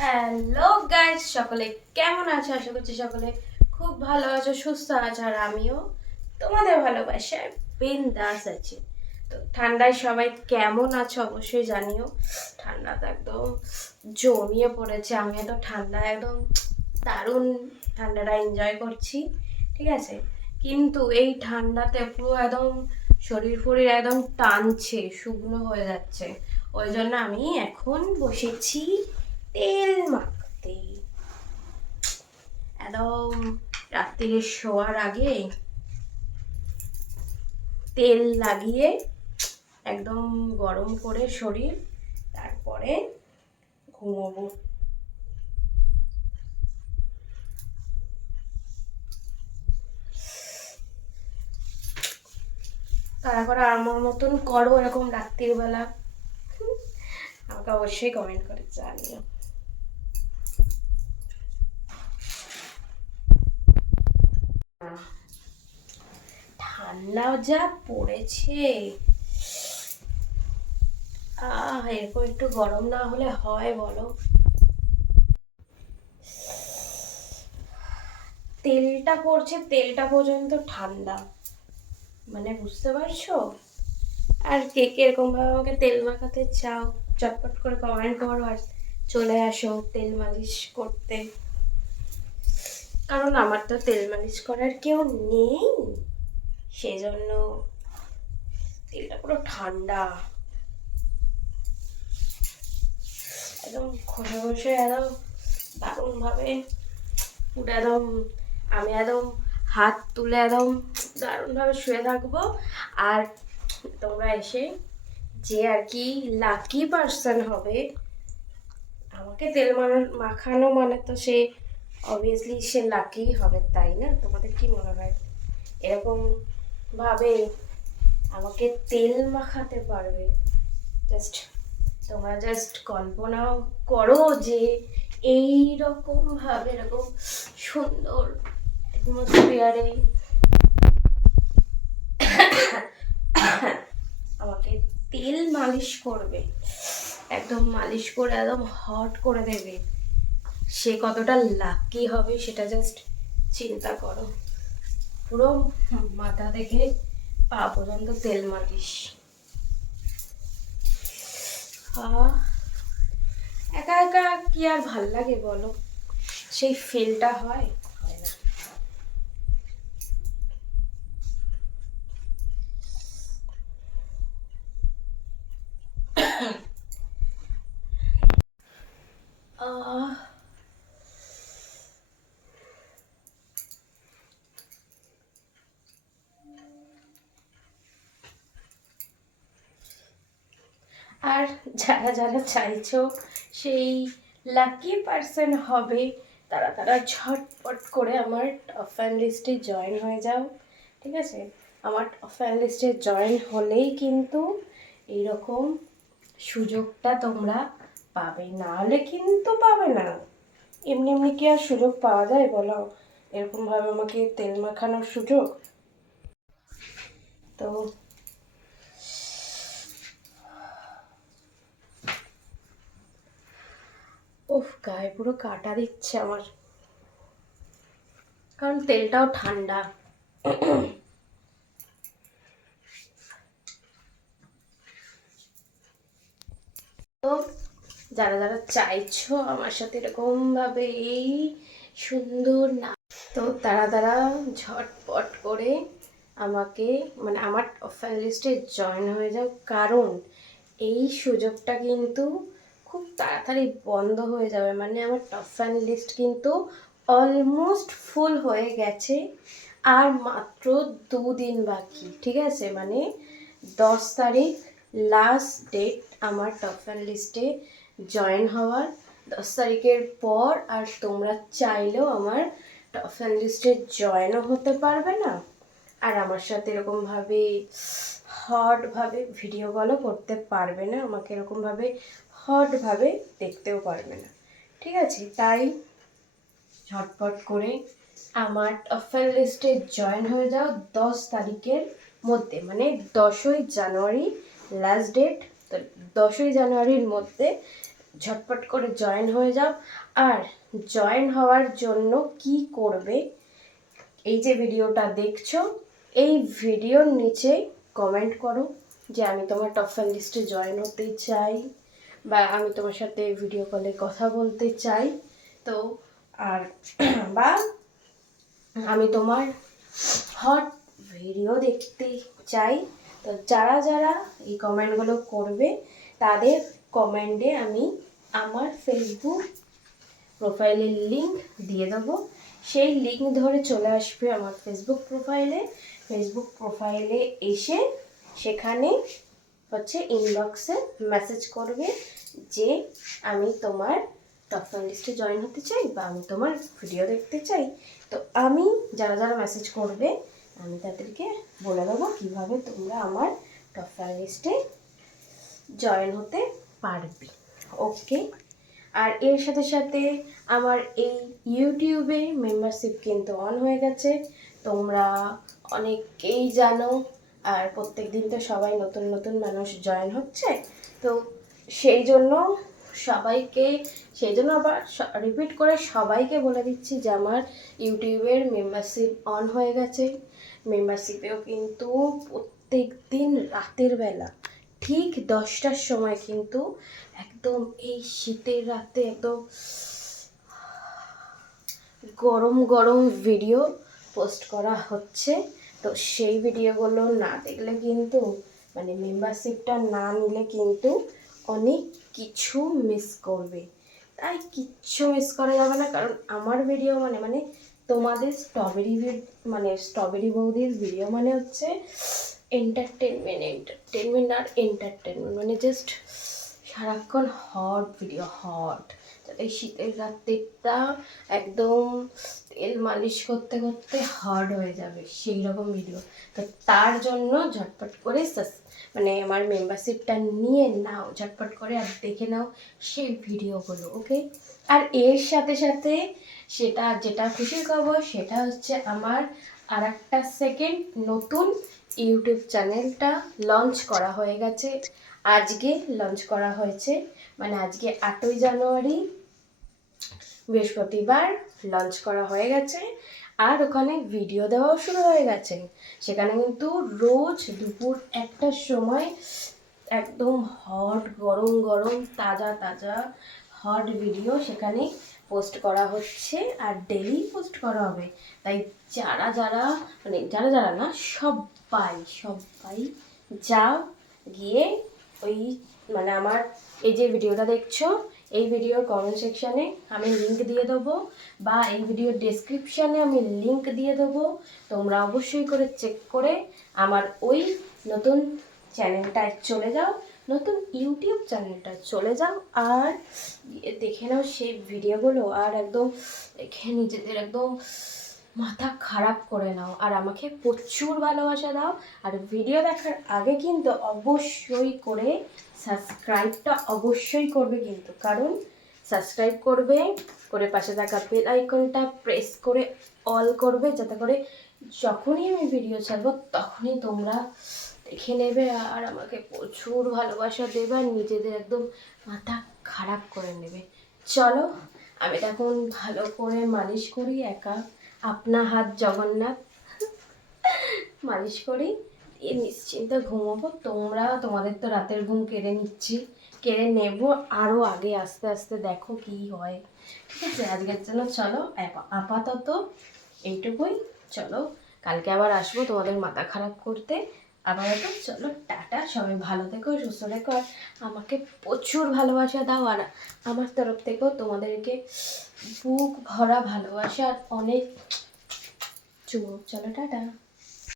Hello guys, সকলে কেমন আছো? আশা করছি সকলে খুব ভালো আছো, সুস্থ আছো। আর আমিও তোমাদের ভালোবাসায় বিন্দাস আছি। তো ঠান্ডায় সবাই কেমন আছো অবশ্যই জানিও। ঠান্ডা তো একদম জমিয়ে পড়েছে। আমি তো ঠান্ডা একদম দারুণ ঠান্ডাটা এনজয় করছি, ঠিক আছে। কিন্তু এই ঠান্ডাতে পুরো একদম শরীর ফরীর একদম টানছে, শুকনো হয়ে যাচ্ছে। ওই জন্য আমি এখন বসেছি তেল মাখতে। একদম রাত্রিরে শোয়ার আগে তেল লাগিয়ে একদম গরম করে শরীর, তারপরে ঘুমোবো। তারা করে আমার মতন করো এরকম রাত্রির বেলা, আমাকে অবশ্যই কমেন্ট করে জানিও। ঠান্ডা যা পড়েছে, এরকম একটু গরম না হলে হয় বলো? তেলটা পড়ছে, তেলটা পর্যন্ত ঠান্ডা, মানে বুঝতে পারছো? আর কে কে এরকম ভাবে আমাকে তেল মাখাতে চাও, চটপট করে কমেন্ট করো আর চলে আসো তেল মালিশ করতে। কারণ আমার তো তেল মালিশ করার কেউ নেই, সেজন্য তেলটা পুরো ঠান্ডা, একদম ঘষে ঘষে একদম দারুণভাবে পুরো একদম আমি একদম হাত তুলে একদম দারুণভাবে শুয়ে থাকবো। আর তোমরা এসে যে আর কি লাকি পার্সন হবে, আমাকে তেল মাখানো মানে তো সে অবভিয়াসলি সে লাকি হবে, তাই না? তোমাদের কি মনে হয়? এরকম ভাবে আমাকে তেল মাখাতে পারবে, জাস্ট তোমরা জাস্ট কল্পনা করো যে এই রকম ভাবে এরকম সুন্দর অ্যাটমসফিয়ারে আমাকে তেল মালিশ করবে, একদম মালিশ করে একদম হট করে দেবে। সে কতটা লাকি হবে সেটা জাস্ট চিন্তা করো। পুরো মাথা থেকে পা পর্যন্ত তেল মালিশ। একা একা কি আর ভাল লাগে বলো? সেই ফিলটা হয়? হয় না। আহ আর যারা যারা চাইছো সেই লাকি পার্সন হবে, তারা তারা ঝটপট করে আমার টপ ফ্যান লিস্টে জয়েন হয়ে যাও, ঠিক আছে? আমার টপ ফ্যান লিস্টে জয়েন হলেই কিন্তু এইরকম সুযোগটা তোমরা পাবে, না হলে কিন্তু পাবে না। এমনি এমনি কি আর সুযোগ পাওয়া যায় বলো, এরকমভাবে আমাকে তেল মাখানোর সুযোগ? তো উফ, গায়ে পুরো কাটা দিচ্ছে আমার, কারণ তেলটাও ঠান্ডা। তো যারা যারা চাইছো আমার সাথে এরকম ভাবে এই সুন্দর না, তো তারা তারা ঝটপট করে আমাকে মানে আমার ফ্যান লিস্টে জয়েন হয়ে যাও। কারণ এই সুযোগটা কিন্তু খুব তাড়াতাড়ি বন্ধ হয়ে যাবে, মানে আমার টপ ফ্যান লিস্ট কিন্তু অলমোস্ট ফুল হয়ে গেছে। আর মাত্র 2 দিন বাকি, ঠিক আছে? মানে 10 তারিখ লাস্ট ডেট আমার টপ ফ্যান লিস্টে জয়েন হওয়ার। 10 তারিখের পর আর তোমরা চাইলেও আমার টপ ফ্যান লিস্টে জয়েনও হতে পারবে না, আর আমার সাথে এরকমভাবে হটভাবে ভিডিও কলও করতে পারবে না, আমাকে এরকমভাবে হটভাবে দেখতেও পারবে না, ঠিক আছে? তাই ঝটপট করে আমার অফার লিস্টে জয়েন হয়ে যাও 10 তারিখের মধ্যে, মানে 10ই জানুয়ারি লাস্ট ডেট। তো 10ই জানুয়ারির মধ্যে ঝটপট করে জয়েন হয়ে যাও। আর জয়েন হওয়ার জন্য কি করবে, এই যে ভিডিওটা দেখছো এই ভিডিওর নিচে কমেন্ট করো যে আমি তোমার টপ ফ্যান লিস্টে জয়েন হতে চাই, বা আমি তোমার সাথে ভিডিও কলে কথা বলতে চাই। তো আর বা আমি তোমার হট ভিডিও দেখতে চাই। তো যারা যারা এই কমেন্টগুলো করবে তাদের কমেন্টে আমি আমার ফেসবুক প্রোফাইলের লিঙ্ক দিয়ে দেবো। সেই লিঙ্ক ধরে চলে আসবে আমার ফেসবুক প্রোফাইলে এসে সেখানে হচ্ছে ইনবক্সে মেসেজ করবে যে আমি তোমার টপ ফ্যান লিস্টে জয়েন হতে চাই বা আমি তোমার ভিডিও দেখতে চাই। তো আমি যারা যারা মেসেজ করবে আমি তাদেরকে বলে দেবো কীভাবে তোমরা আমার টপ ফ্যান লিস্টে জয়েন হতে পারবে। ওকে। আর এর সাথে সাথে আমার এই ইউটিউবে মেম্বারশিপ কিন্তু অন হয়ে গেছে, তোমরা অনেকেই জানো। আর প্রত্যেক দিন তো সবাই নতুন নতুন মানুষ জয়েন হচ্ছে, তো সেই জন্য আবার রিপিট করে সবাইকে বলে দিচ্ছি যে আমার ইউটিউবের মেম্বারশিপ অন হয়ে গেছে। মেম্বারশিপেও কিন্তু প্রত্যেক দিন রাতের বেলা ঠিক 10টার সময় কিন্তু একদম এই শীতের রাতে একদম গরম গরম ভিডিও পোস্ট করা হচ্ছে। তো সেই ভিডিওগুলো না দেখলে কিন্তু মানে মেম্বারশিপটা না নিলে কিন্তু অনেক কিছু মিস করবে। তাই কিচ্ছু মিস করা যাবে না, কারণ আমার ভিডিও মানে তোমাদের স্ট্রবেরি বৌদির ভিডিও মানে হচ্ছে এন্টারটেনমেন্ট আর এন্টারটেনমেন্ট, মানে জাস্ট সারাক্ষণ হট ভিডিও, হট, যাতে শীতের রাত্রিটা একদম তেল মালিশ করতে করতে হট হয়ে যাবে সেই রকম ভিডিও। তো তার জন্য ঝটপট করে আমার মেম্বারশিপটা নিয়ে নাও ঝটপট করে, আর দেখে নাও সেই ভিডিওগুলো। ওকে। আর এর সাথে সাথে যেটা খুশির খবর সেটা হচ্ছে আমার আর একটা সেকেন্ড নতুন ইউটিউব চ্যানেলটা লঞ্চ করা হয়ে গেছে। আজকে লঞ্চ করা হয়েছে, মানে আজকে 8ই জানুয়ারি বৃহস্পতিবার লঞ্চ করা হয়ে গেছে। আর ওখানে ভিডিও দেওয়াও শুরু হয়ে গেছে। সেখানে কিন্তু রোজ দুপুর 1টার সময় একদম হট গরম গরম তাজা তাজা হট ভিডিও সেখানে পোস্ট করা হচ্ছে, আর ডেলি পোস্ট করা হবে। তাই যারা যারা না, সবাই যাও গিয়ে ওই আমার এই যে ভিডিওটা দেখছো এই ভিডিওর কমেন্ট সেকশানে আমি লিঙ্ক দিয়ে দেবো, বা এই ভিডিওর ডেসক্রিপশানে আমি লিঙ্ক দিয়ে দেবো। তোমরা অবশ্যই করে চেক করে আমার ওই নতুন চ্যানেলটায় চলে যাও, নতুন ইউটিউব চ্যানেলটায় চলে যাও, আর দেখে নাও সেই ভিডিওগুলো, আর একদম দেখে নিজেদের একদম মাথা খারাপ করে নাও, আর আমাকে প্রচুর ভালোবাসা দাও। আর ভিডিও দেখার আগে কিন্তু অবশ্যই করে সাবস্ক্রাইবটা অবশ্যই করবে কিন্তু, কারণ সাবস্ক্রাইব করে পাশে থাকা বেল আইকনটা প্রেস করে অল করবে, যাতে করে যখনই আমি ভিডিও ছাড়বো তখনই তোমরা দেখে নেবে আর আমাকে প্রচুর ভালোবাসা দেবে আর নিজেদের একদম মাথা খারাপ করে নেবে। চলো আমি এখন ভালো করে মালিশ করি, একা আপনা হাত জগন্নাথ মালিশ করি, দিয়ে নিশ্চিন্তে ঘুমোবো। তোমাদের তো রাতের ঘুম কেড়ে নেব আরও আগে, আস্তে আস্তে দেখো কি হয়। ঠিক আছে, আজকের জন্য চলো আপাতত এইটুকুই। চলো কালকে আবার আসবো তোমাদের মাথা খারাপ করতে। আপাতত চলো টাটা, সবাই ভালো থেকো, সুস্থ থেকো, আর আমাকে প্রচুর ভালোবাসা দাও। আর আমার তরফ থেকেও তোমাদেরকে বুক ভরা ভালোবাসা আর অনেক চুমু। চলো টাটা।